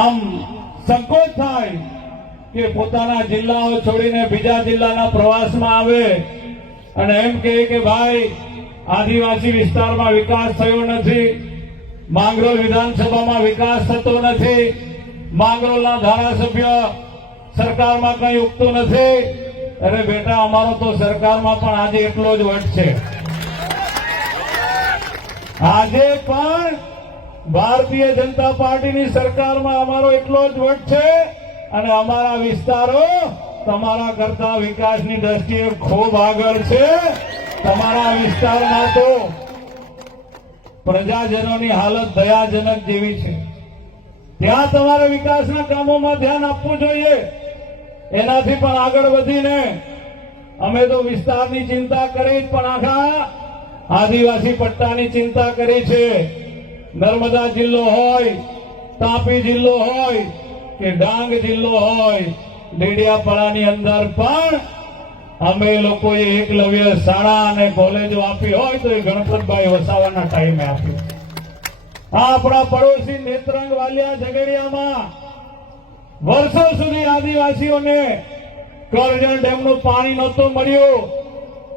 આમ સંકોચ થાય કે પોતાના જિલ્લાઓ છોડીને બીજા જિલ્લાના પ્રવાસમાં આવે અને એમ કહે કે ભાઈ આદિવાસી વિસ્તારમાં વિકાસ થયો નથી, માંગરોળ વિધાનસભામાં વિકાસ થતો નથી, માંગરોળના ધારાસભ્ય સરકારમાં કઈ ઉગતું નથી. અરે બેટા, અમારો તો સરકારમાં પણ આજે એટલો જ વટ છે. આજે પણ ભારતીય જનતા પાર્ટીની સરકારમાં અમારો એટલો જ વટ છે અને અમારા વિસ્તારો તમારા કરતા વિકાસની દ્રષ્ટિએ ખૂબ આગળ છે. તમારા વિસ્તારમાં તો પ્રજાજનોની હાલત દયાજનક જેવી છે. ત્યાં તમારે વિકાસના કામોમાં ધ્યાન આપવું જોઈએ. એનાથી પણ આગળ વધીને અમે તો વિસ્તારની ચિંતા કરી જ પણ આખા આદિવાસી પટ્ટાની ચિંતા કરી છે. નર્મદા જિલ્લો હોય, તાપી જિલ્લો હોય કે ડાંગ જિલ્લો હોય, ડેડિયાપાડાની અંદર પણ અમે લોકોએ એકલવ્ય શાળા અને કોલેજો આપી હોય તો એ ગણપતભાઈ વસાવાના ટાઈમે આપી. આ આપણા પડોશી નેત્રંગ વાલિયા ઝઘડિયામાં વર્ષો સુધી આદિવાસીઓને કરજણ ડેમનું પાણી નહોતું મળ્યું.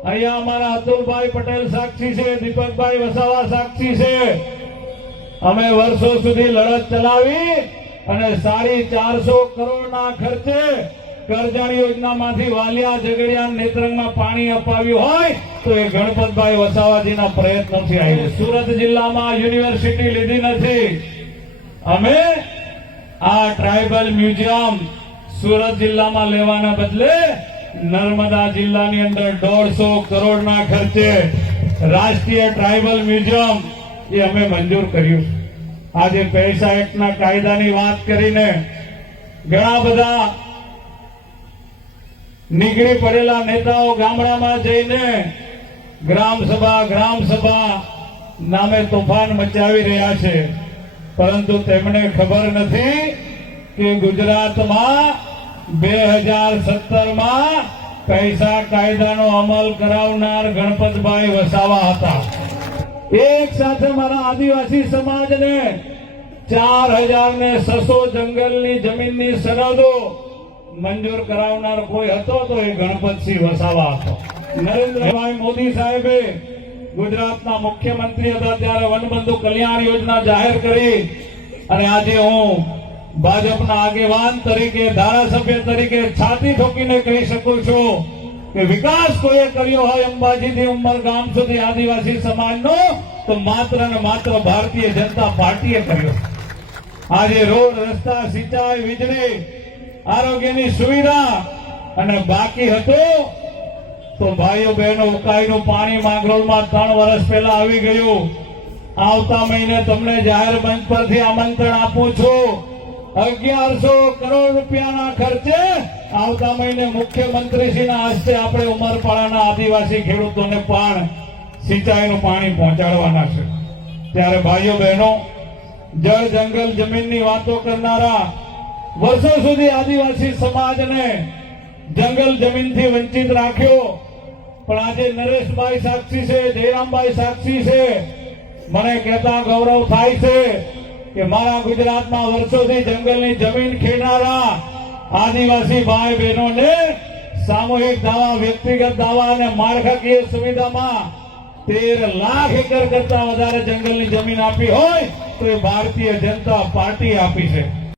અહીંયા અમારા અતુલભાઈ પટેલ સાક્ષી છે, દીપકભાઈ વસાવા સાક્ષી છે. અમે વર્ષો સુધી લડત ચલાવી અને 450 કરોડના ખર્ચે કરજણ યોજનામાંથી વાલિયા ઝઘડિયા નેત્રંગમાં પાણી અપાવ્યું હોય તો એ ગણપતભાઈ વસાવાજીના પ્રયત્નોથી આવ્યું. સુરત જિલ્લામાં યુનિવર્સિટી લીધી નથી. અમે આ ટ્રાઇબલ મ્યુઝિયમ સુરત જિલ્લામાં લેવાના બદલે નર્મદા જિલ્લાની અંદર 150 કરોડના ખર્ચે રાષ્ટ્રીય ટ્રાઇબલ મ્યુઝિયમ એ અમે મંજૂર કર્યું. આજે પૈસા એક્ટના કાયદાની વાત કરીને ઘણા બધા નીકળી પડેલા નેતાઓ ગામડામાં જઈને ગ્રામસભા નામે તોફાન મચાવી રહ્યા છે, પરંતુ તેમને ખબર નથી કે ગુજરાતમાં 2017માં પૈસા કાયદાનો અમલ કરાવનાર ગણપતભાઈ વસાવા હતા. એક સાથે મારા આદિવાસી સમાજને 4600 જંગલની જમીનની સરહદો મંજૂર કરાવનાર કોઈ હતો તો એ ગણપતસિંહ વસાવા હતો. નરેન્દ્રભાઈ મોદી સાહેબે ગુજરાતના મુખ્યમંત્રી હતા ત્યારે વનબંધુ કલ્યાણ યોજના જાહેર કરી અને આજે હું ભાજપના આગેવાન તરીકે, ધારાસભ્ય તરીકે છાતી ઠોકીને કહી શકું છું કે વિકાસ કોઈએ કર્યો હોય અંબાજીથી ઉમરગામ સુધી આદિવાસી સમાજનો તો માત્ર ને માત્ર ભારતીય જનતા પાર્ટીએ કર્યો. આજે રોડ, રસ્તા, સિંચાઈ, વીજળી, આરોગ્યની સુવિધા અને બાકી હતું તો ભાઈઓ બહેનો ઉકાઈનું પાણી માંગરોળમાં 3 વર્ષ પહેલા આવી ગયું. આવતા મહિને તમને જાહેર મંચ પરથી આમંત્રણ આપું છું. 1100 કરોડ રૂપિયાના ખર્ચે આવતા મહિને મુખ્યમંત્રીશ્રીના હસ્તે આપણે ઉમરપાડાના આદિવાસી ખેડૂતોને પણ સિંચાઈનું પાણી પહોંચાડવાના છે. ત્યારે ભાઈઓ બહેનો, જળ, જંગલ, જમીનની વાતો કરનારા વર્ષો સુધી આદિવાસી સમાજને જંગલ જમીનથી વંચિત રાખ્યો, પણ આજે નરેશભાઈ સાક્ષી છે, જયરામભાઈ સાક્ષી છે. મને કહેતા ગૌરવ થાય છે કે મારા ગુજરાતમાં વર્ષોથી જંગલની જમીન ખેડનારા આદિવાસી ભાઈ બહેનોને સામૂહિક દાવા, વ્યક્તિગત દાવા અને માળખાકીય સુવિધામાં 13 લાખ એકર કરતા વધારે જંગલની જમીન આપી હોય તો એ ભારતીય જનતા પાર્ટી આપી છે.